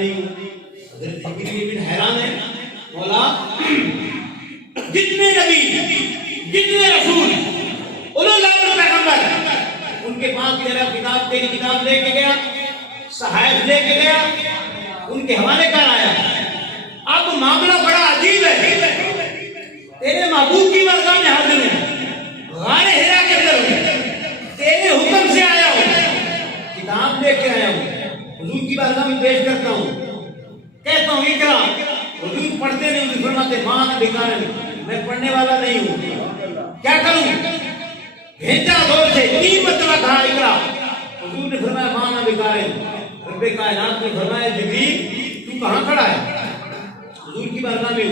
نہیں ہوں. حضرت جبریل بن حیران ہے، مولا جتنے نبی جتنے رسول پیغمبر ان کے پاس تیری کتاب لے کے گیا، صحائف لے کے گیا، ان کے حوالے کر آیا. اب معاملہ بڑا عجیب ہے. تیرے محبوب کی بارگاہ میں حاضر ہے، غار حرا کے اندر تیرے حکم سے آیا ہوں، کتاب لے کے آیا ہوں، حضور کی بارگاہ میں پیش کرتا ہوں، کہتا ہوں اقرا. حضور پڑھتے نہیں، حضور فرماتے ماں نہ بیکار، میں پڑھنے والا نہیں ہوں، کیا کروں؟ بھیجا دور سے 3 مرتبہ کہا اقرا. حضور نے فرمایا ماں نہ بیکار. رب کائنات نے فرمایا جبریل تو کہاں کھڑا ہے؟ حضور کی بارگاہ میں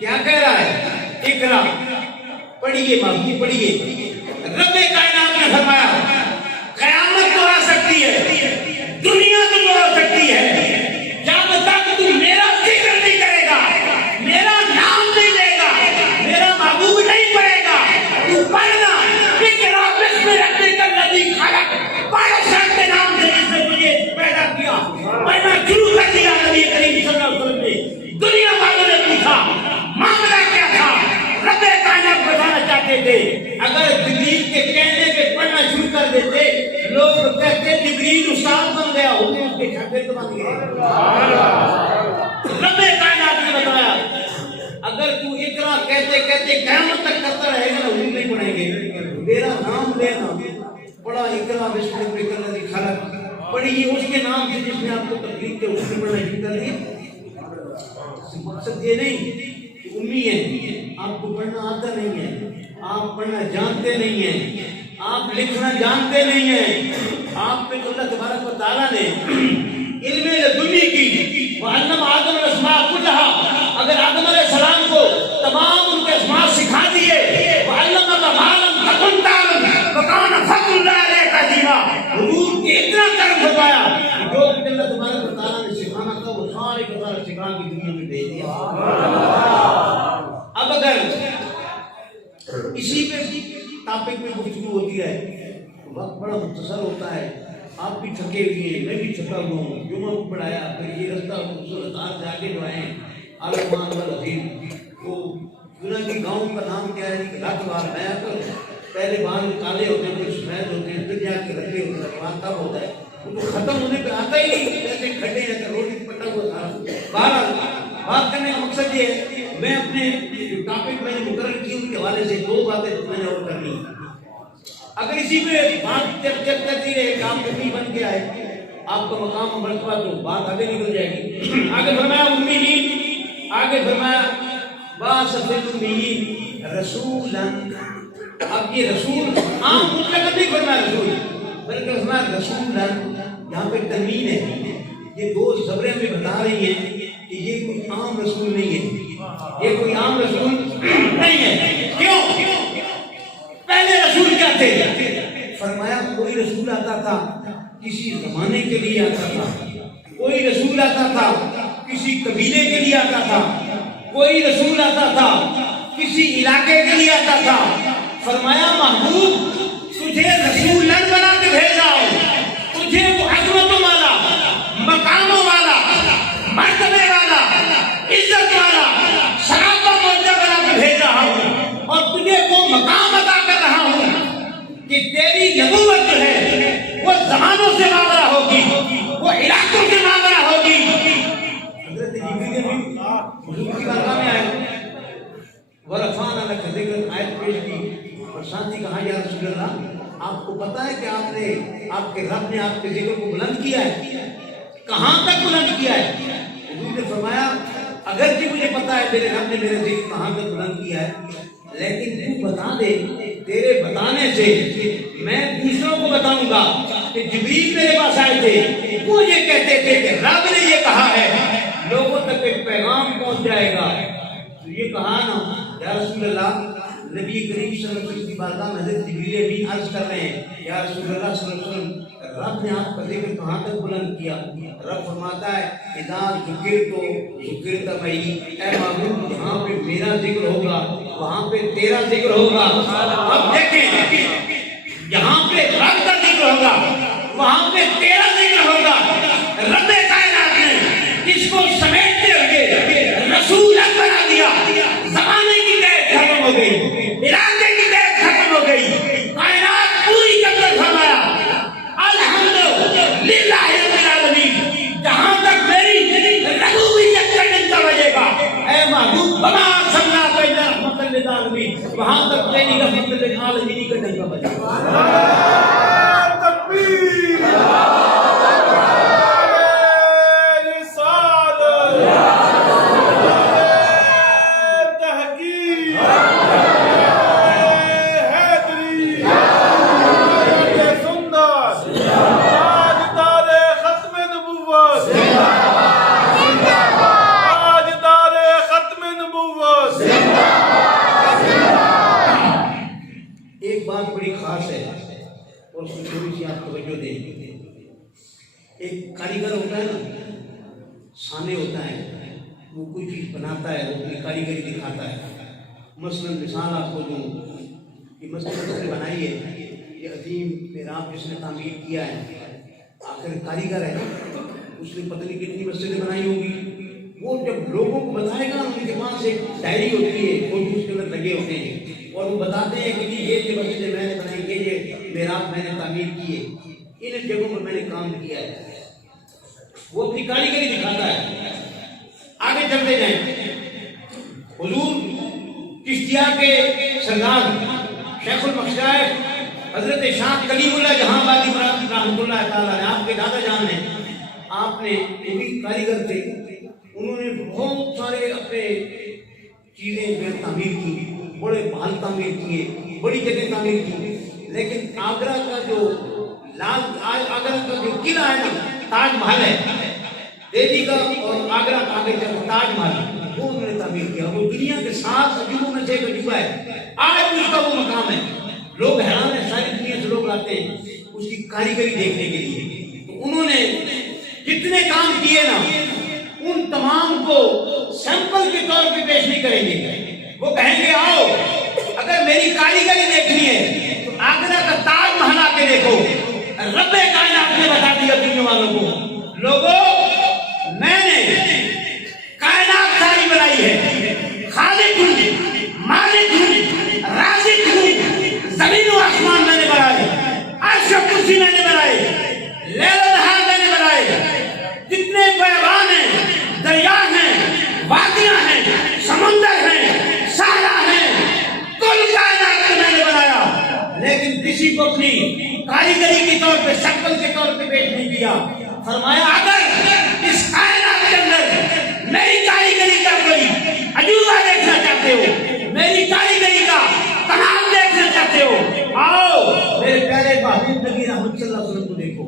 کیا کہہ رہا ہے؟ اقرا. پڑھیے محبوب پڑھیے. رب کائنات نے فرمایا قیامت تو آ سکتی ہے، دنیا تو ہو سکتی ہے، جب تک تو میرا ذکر نہیں کرے گا، میرا نام نہیں لے گا، میرا محبوب نہیں پڑھے گا، تو پڑھنا اقرا بسم ربک الذی خلق، پڑھ شرط کے نام سے جس نے مجھے پیدا کیا. پڑھنا شروع کر دیا نبی کریم صلی اللہ علیہ وسلم نے. دنیا والوں نے پوچھا معاملہ کیا تھا؟ رب کائنات بتانا چاہتے تھے. اگر جبریل کے کہنے پہ پڑھنا شروع کر دیتے، لوگ کہتے جبریل استاد بن گیا، ہوتے اس کے شاگرد بن گئے. رب کائنات نے بتایا اگر تو اقرا کہتے کہتے قیامت تک کرتا رہے گا نا، حضور نہیں پڑھیں گے. میرا نام لینا پڑھا اقرا بسم ربک الذی خلق، پڑھیے اس کے نام سے جس نے آپ کو تکلیف دیا، اس نے پڑھنا شروع کر دیا. مقصد یہ نہیں کہ امی ہے، آپ کو پڑھنا آتا نہیں ہے، آپ پڑھنا جانتے نہیں ہیں، آپ لکھنا جانتے نہیں ہیں. آپ پہ تو اللہ تبارک و تعالیٰ نے علم لدنی کی وعلم آدم الاسماء کلھا. اگر آدم علیہ السلام کو تمام ان کے اسماء سکھا دیے، وعلمک ما لم تکن تعلم وکان فضل اللہ علیک عظیما. حضور کے اتنا کرم فرمایا کہ جو کچھ اللہ تبارک و تعالیٰ نے سکھانا تھا وہ سارے کا سارا سکھا کے دنیا میں بھیج دیا. اب اگر اسی پہ ٹاپک میں گفتگو ہوتی ہے، وقت بڑا مختصر ہوتا ہے. آپ بھی تھکے ہوئے ہیں، میں بھی تھکا ہوا ہوں. جمعہ کو پڑھایا، پھر یہ رستہ رفتار سے آگے جو آئے عالمان والعظیم وہ دنیا کے گاؤں کا نام کیا ہے کہ رات بار نیا کر. پہلے بال کالے ہوتے ہیں، پھر سفید ہوتے ہیں، پھر جا کے رکھے ہوتے ہیں. رات تب ہوتا ہے وہ تو ختم ہونے پہ آتا ہی نہیں، جیسے کھڈے ہیں کہ روٹی پٹا ہوا تھا. بہرحال بات کرنے کا مقصد یہ ہے، میں اپنے جو ٹاپک میں نے مقرر کی ان کے حوالے سے 2 باتیں میں نے اور کرنی. اگر اسی پہ بات جب کرتی رہے کہ آپ امی بن کے آئے، آپ کا مقام و مرتبہ، تو بات آگے نکل جائے گی. آگے فرمایا امیین، آگے فرمایا باسط امیین رسولاً. اب یہ رسول عام مطلق نہیں فرمایا رسول، بلکہ فرمایا رسولاً. یہاں پہ تنوین ہے، یہ 2 زبریں ہمیں بتا رہی ہیں کہ یہ کوئی عام رسول نہیں ہے، یہ کوئی عام رسول نہیں ہے. کیوں؟ پہلے رسول کیا تھے؟ فرمایا کوئی رسول آتا تھا کسی زمانے کے لیے آتا تھا، کوئی رسول آتا تھا کسی قبیلے کے لیے آتا تھا، کوئی رسول آتا تھا کسی علاقے کے لیے آتا تھا. فرمایا محبوب تجھے رسولن بنا کے بھیج رہا ہوں، تجھے وہ عظمتوں والا، مقاموں والا، مرتبے والا، عزت والا، شرافت موجہ بنا کے بھیج رہا ہوں، اور تجھے وہ مقام عطا کر رہا ہوں کہ تیری نبوت جو ہے وہ زمانوں سے ماورا ہوگی، وہ علاقوں سے ماورا ہوگی. حضرت جبریل بھی حضور کی بارگاہ میں آئے، ورفعنا لک ذکرک آیت پیش کی، اور ساتھ ہی کہا یا رسول اللہ آپ کو پتہ ہے کہ آپ کے رب نے آپ کے ذکر کو بلند کیا ہے، کہاں تک بلند کیا ہے؟ حضور نے فرمایا اگرچہ مجھے پتہ ہے میرے رب نے میرے ذکر کہاں تک بلند کیا ہے، لیکن تو بتا دے، تیرے بتانے سے میں دوسروں کو بتاؤں گا کہ جبریل میرے پاس آئے تھے، وہ یہ کہتے تھے کہ رب نے یہ کہا ہے، لوگوں تک ایک پیغام پہنچ جائے گا. تو یہ کہا نا یا رسول اللہ، نبی کریم صلی اللہ علیہ وسلم کی بارگاہ میں حضرت جبریل بھی عرض کر رہے ہیں یا رسول اللہ صلی اللہ علیہ وسلم رب نے آپ کا ذکر کہاں تک بلند کیا؟ رب فرماتا ہے اذا ذکرت ذکرت معی، اے محبوب جہاں پہ میرا ذکر ہوگا وہاں پہ تیرا ذکر ہوگا. اب دیکھیں یہاں پہ رب کا ذکر ہوگا وہاں پہ تیرا ذکر ہوگا. رب کائنات نے جس کو سمیٹتے ہوئے رسول بنا دیا، زمانے کی قید ختم ہو گئی، علاقے کی قید ختم ہو گئی، کائنات پوری کے اندر فرمایا الحمدللہ رب العالمین، جہاں تک میری ربوبیت کا ڈنکا بجے گا، اے محبوب وما ارسلناک الا رحمۃ للعالمین، وہاں تک تیری رحمت للعالمین کا ڈنکا بجے گا۔ ایک بات بڑی خاص ہے اور اس کو تھوڑی سی آپ توجہ دیں۔ ایک کاریگر ہوتا ہے نا، سانے ہوتا ہے، وہ کوئی چیز بناتا ہے، وہ اپنی کاریگری دکھاتا ہے۔ مثلاً مثال آپ کو دوں، یہ مسجد نے بنائی ہے، یہ عظیم محراب جس نے تعمیر کیا ہے، آخر کاریگر ہے، اس نے پتہ نہیں کتنی مسجدیں بنائی ہوگی۔ وہ جب لوگوں کو بتائے گا، ان کے پاس ایک ڈائری ہوتی ہے، فوٹو اس کے اندر لگے ہوتے ہیں، اور وہ بتاتے ہیں کہ یہ مسجدیں میں نے بنائی، یہ محراب میں نے تعمیر کی ہے، ان جگہوں پر میں نے کام کیا ہے، وہ اپنی کاریگری دکھاتا ہے۔ آگے چلتے جائیں، حضور چشتیہ کے سردار شیخ البخشائش حضرت شاہ کلیم اللہ جہاں آبادی مراد رحمۃ اللہ تعالیٰ نے، آپ کے دادا جان ہیں، آپ نے یہ بھی کاریگر تھے، انہوں نے بہت سارے اپنے چیزیں تعمیر کی، بڑے محل تعمیر کیے، بڑی جگہ تعمیر کی، لیکن آگرہ کا جو آگرہ کا جو قلعہ ہے نا، تاج محل ہے دہلی کا، اور آگرہ کا آگے جب تاج محل، وہ انہوں نے تعمیر کیا، وہ دنیا کے 7 عجوبوں میں سے ایک عجوبہ ہے، آج بھی اس کا وہ مقام ہے، لوگ حیران ہیں، ساری دنیا سے لوگ آتے ہیں اس کی کاریگری دیکھنے کے لیے۔ تو انہوں نے جتنے کام کیے نا، ان تمام کو سیمپل کے طور پہ پیش نہیں کریں گے، وہ کہیں گے آؤ اگر میری کاریگری دیکھنی ہے تو آگرہ کا تاج محل آ کے دیکھو، رب کائنات نے بتا دیا دنیا والوں کو، لوگوں میں نے کائنات ساری بنائی ہے، خالق ہوں، مالک ہوں، رازق ہوں، زمین و آسمان میں نے بنائے، عرش و کرسی میں نے بنائے، لیل و نہار میں نے بنائے، جتنے بیابان ہیں، دریا ہیں، وادیاں ہیں، سمندر ہیں، صحرا ہیں، کل کائنات کو میں نے بنایا، لیکن کسی کو اپنی کاریگری کے طور پہ، شکل کے طور پہ پیش نہیں کیا۔ فرمایا اگر اس کائنات کے اندر میری کاریگری کا کوئی عجوبہ دیکھنا چاہتے ہو، میری کاریگری کا کمال دیکھنا چاہتے ہو، آؤ میرے پیارے محبوب نبی رحمت صلی اللہ علیہ وسلم کو دیکھو۔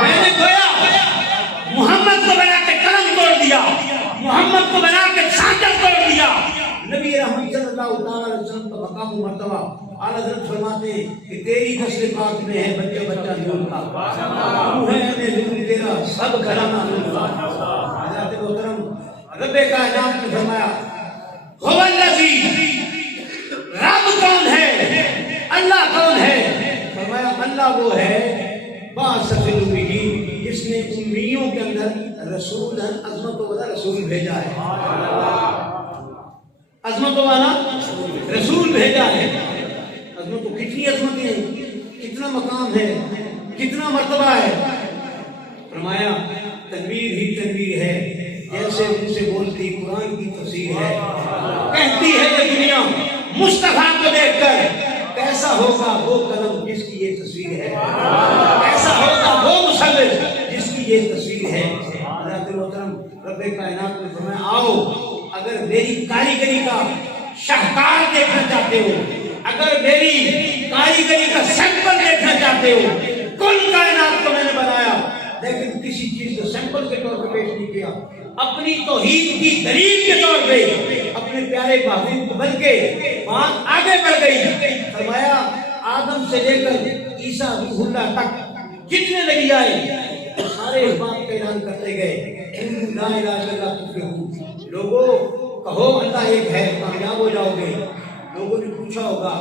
میں نے گویا محمد کو بنا کے قلم توڑ دیا، محمد کو بنا کے سانچہ توڑ دیا۔ نبی رحمت صلی اللہ علیہ وسلم کا مقام و مرتبہ، اعلیٰ حضرت فرماتے ہیں کہ تیری نسل پاک میں ہے بچہ بچہ نور کا، تو ہے ہمیں نور تیرا سب گھرانہ نور کا۔ حضرت محترم رب کائنات نے فرمایا هو الذی، رب کون ہے، اللہ کون ہے؟ فرمایا اللہ وہ ہے بعث فی الامیین، جس نے امیوں کے اندر رسول عظمت والا رسول بھیجا ہے، عظمت والا رسول بھیجا ہے۔ عظمت تو کتنی عظمتیں ہیں، کتنا مقام ہے، کتنا مرتبہ ہے۔ فرمایا تنویر ہی تنویر ہے، جیسے ان سے بولتی قرآن کی تفسیر ہے، کہتی ہے یہ دنیا مصطفیٰ کو دیکھ کر کیسا ہوگا وہ قلم جس کی یہ تصویر ہے، کیسا ہوگا وہ مصور جس کی یہ تصویر ہے۔ حضرت محترم رب کائنات نے فرمایا آؤ اگر میری کاریگری کا شاہکار دیکھنا چاہتے ہو، اگر میری کاریگری کا سیمپل دیکھنا چاہتے ہو، کل کائنات کو میں نے بنایا لیکن کسی چیز کو سیمپل کے طور پر پیش نہیں کیا، اپنی توحید کی دلیل کے طور پہ اپنے پیارے محبوب کو بن کے بات آگے بڑھ گئی۔ فرمایا آدم سے لے کر عیسیٰ روح اللہ تک جتنے نبی آئے سارے اس بات کا اعلان کرتے گئے لا الہ الا اللہ تفلحون، لوگوں کہو اللہ ایک ہے کامیاب ہو جاؤ گے۔ لوگوں نے پوچھا ہوگا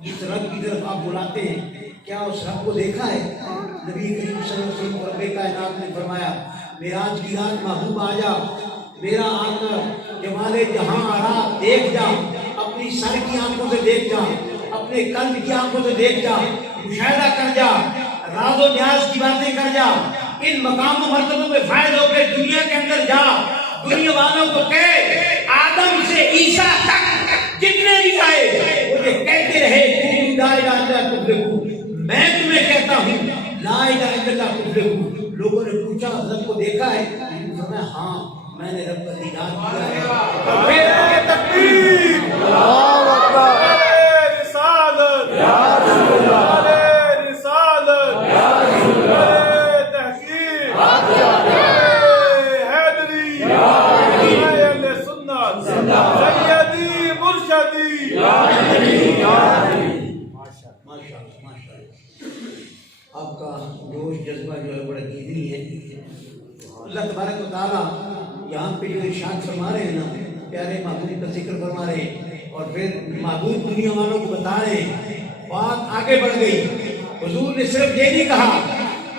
جس رب کی طرف آپ بلاتے ہیں کیا اس رب کو دیکھا ہے؟ نبی کریم صلی اللہ علیہ وسلم رب کائنات نے فرمایا معراج کی رات محبوب آ جا، میرا آقا جمال جہاں آرا دیکھ جا، اپنی سر کی آنکھوں سے دیکھ جا، اپنے قلب کی آنکھوں سے دیکھ جا، مشاہدہ کر جا، راز و نیاز کی باتیں کر جا، ان مقام و مرتبوں میں فائد ہو کے دنیا کے اندر جا، دنیا والوں کو کہے آدم سے عیسیٰ تک جتنے بھی آئے وہ یہ کہتے رہے لا الہ الا اللہ تفلحون، میں تمہیں کہتا ہوں لا الہ الا اللہ تفلحون۔ لوگوں نے پوچھا حضرت کو دیکھا ہے؟ فرمایا ہاں میں نے رب کا دیدار کیا ہے۔ اور پھر تکبیر، اللہ اکبر، رسالت یا رسول اللہ، رسالت یا رسول اللہ، تحقیق حیدری یا اہل سنت سیدی مرشدی یا آپ کا جوش جذبہ جو ہے بڑا گیدری ہے۔ اللہ تبارک و تعالیٰ یہاں پہ جو ارشاد فرما رہے ہیں نا، پیارے محبوب کا ذکر فرما رہے ہیں اور پھر محبوب دنیا والوں کو بتا رہے ہیں۔ بات آگے بڑھ گئی، حضور نے صرف یہ نہیں کہا،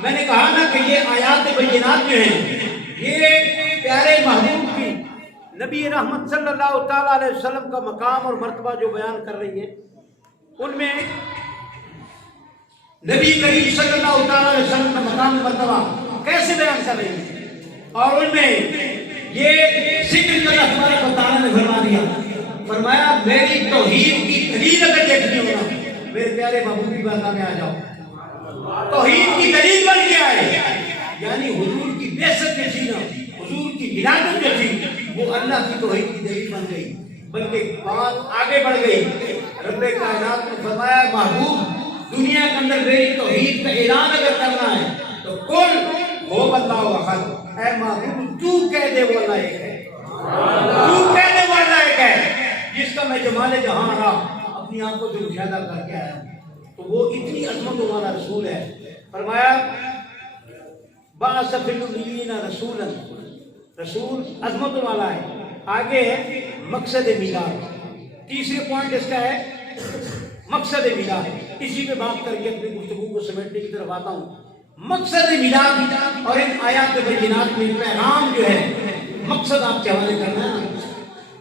میں نے کہا نا کہ یہ آیات بینات جو ہیں یہ پیارے محبوب کی نبی رحمت صلی اللہ تعالیٰ علیہ وسلم کا مقام اور مرتبہ جو بیان کر رہی ہے، ان میں نبی کریم صلی اللہ تعالیٰ علیہ وسلم کا مقام مرتبہ کیسے بیان کر رہی ہے، اور ان میں یہ ذکر اللہ تبارک و تعالیٰ نے فرما دیا، فرمایا میری توحید کی دلیل اگر دیکھنی ہونا میرے پیارے محبوب کی بارگاہ میں آ جاؤ، توحید کی دلیل بن کے آئے، یعنی حضور کی بعثت جو تھی نا، حضور کی ولادت جو تھی وہ اللہ کی توحید کی دلیل بن گئی، بلکہ بات آگے بڑھ گئی۔ رب کائنات نے فرمایا محبوب دنیا کے اندر میری توحید کا اعلان اگر کرنا ہے تو کل ہو اللہ احد، اے محبوب تو کہہ دے وہ اللہ ایک ہے، تو کہہ دے وہ اللہ ایک ہے، جس کا میں جمال جہاں رہا اپنی آنکھوں سے مشاہدہ کر کے آیا ہوں، تو وہ اتنی عظمت والا رسول ہے۔ فرمایا بعث فی الامیین رسولا، رسول عظمت والا ہے۔ آگے ہے مقصد میلاد، تیسرے پوائنٹ اس کا ہے مقصد میلاد، اسی پہ بات کر کے اپنی گفتگو کو سمیٹنے کی طرف آتا ہوں۔ مقصد میلاد اور ان آیات بینات میں پیغام جو ہے، مقصد آپ کے حوالے کرنا ہے۔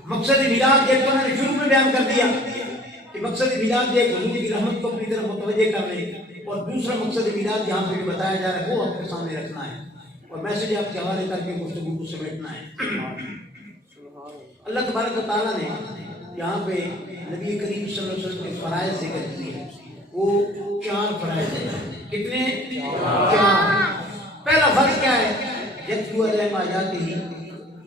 مقصد میلاد ایک تو میں نے شروع میں بیان کر دیا کہ مقصد میلاد ایک حضور کی رحمت کو اپنی طرف متوجہ کرنے، اور دوسرا مقصد میلاد یہاں پہ بتایا جا رہا ہے وہ آپ کے سامنے رکھنا ہے اور میسج آپ کے حوالے کر کے گفتگو کو سمیٹنا ہے۔ اللہ تبارک و تعالیٰ نے یہاں پہ نبی کریم صلی اللہ علیہ وسلم کے فرائض ذکر کیے، وہ 4 فرائض ہیں۔ کتنے؟ 4۔ پہلا فرض کیا ہے؟ یتلو علیہم آیاتہ،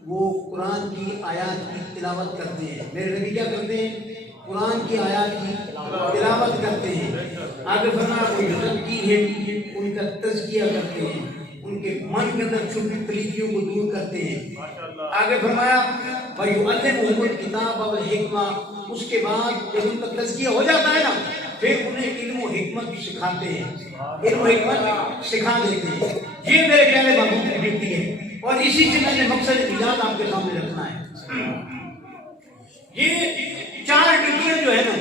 وہ قرآن کی آیات کی تلاوت کرتے ہیں۔ میرے نبی کیا کرتے ہیں؟ قرآن کی آیات کی تلاوت کرتے ہیں۔ آگے فرمایا وہ یزکیہم، ان کا تزکیہ کرتے ہیں، ان کے من کے اندر چھپی پلیتیوں کو دور کرتے ہیں۔ آگے فرمایا وَيُعَلِّمُهُمُ الْكِتَابَ وَالْحِکْمَةَ، اس کے بعد جب ان کا تزکیہ ہو جاتا ہے نا پھر انہیں علم و حکمت بھی سکھاتے ہیں، علم و حکمت سکھا دیتے ہیں۔ یہ میرے پیارے محبوب کی ڈیوٹی ہے اور اسی سے میں نے مقصد میلاد آپ کے سامنے رکھنا ہے۔ یہ 4 ڈیوٹیاں جو ہے نا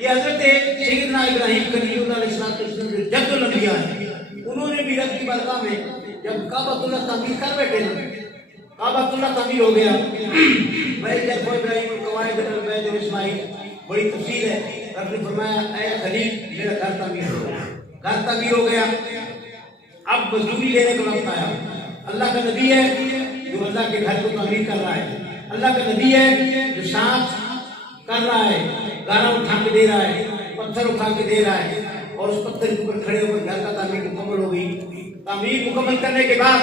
یہ حضرت سیدنا ابراہیم خلیل اللہ علیہ السلام جو جد الانبیاء ہیں، انہوں نے بھی رب کی بارگاہ میں جب کعبۃ اللہ تعمیر کر بیٹھے نا، کعبۃ اللہ تعمیر ہو گیا، بیت جرف ابراہیم القواعد البیت الاسماعیل، بڑی تفصیل ہے۔ رب نے فرمایا اے خلیل میرا گھر تعمیر ہو گیا، گھر تعمیر ہو گیا، اب مزدوری لینے کا وقت آیا۔ اللہ کا نبی ہے جو اللہ کے گھر کو تعمیر کر رہا ہے، اللہ کا نبی ہے جو سانس کر رہا ہے، گارا اٹھا کے دے رہا ہے، پتھر اٹھا کے دے رہا ہے، اور اس پتھر کے اوپر کھڑے ہو کر گھر کا تعمیر مکمل ہو گئی۔ تعمیر مکمل کرنے کے بعد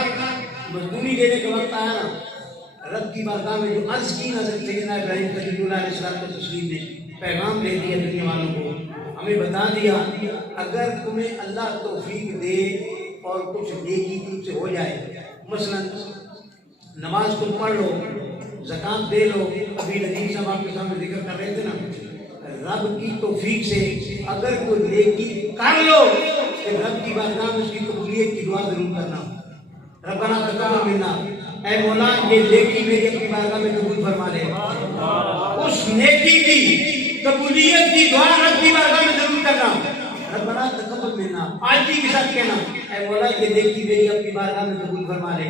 مزدوری دینے کا وقت آیا نا، رب کی بارگاہ میں جو عرض کی حضرت سیدنا ابراہیم خلیل اللہ علیہ السلام نے پیغام دے دیا دنیا والوں کو، ہمیں بتا دیا اگر تمہیں اللہ توفیق دے اور کچھ نیکی تم سے ہو جائے، مثلا نماز تم پڑھ لو، زکات دے لو، ابھی ندیم صاحب آپ کے سامنے ذکر کر رہے تھے نا، رب کی توفیق سے اگر کوئی نیکی کر لو تو رب کی بارگاہ میں اس کی قبولیت کی دعا ضرور کرنا، ربنا تقبل منا، اے مولا یہ نیکی میری اپنی بارگاہ میں قبول فرما لے، اس نیکی کی قبولیت کی دعا رب کی بارگاہ میں ضرور کرنا، ربنا تقبل منا، آج بھی کے ساتھ کہنا اے مولا یہ نیکی میری اپنی بارگاہ میں قبول فرما لے۔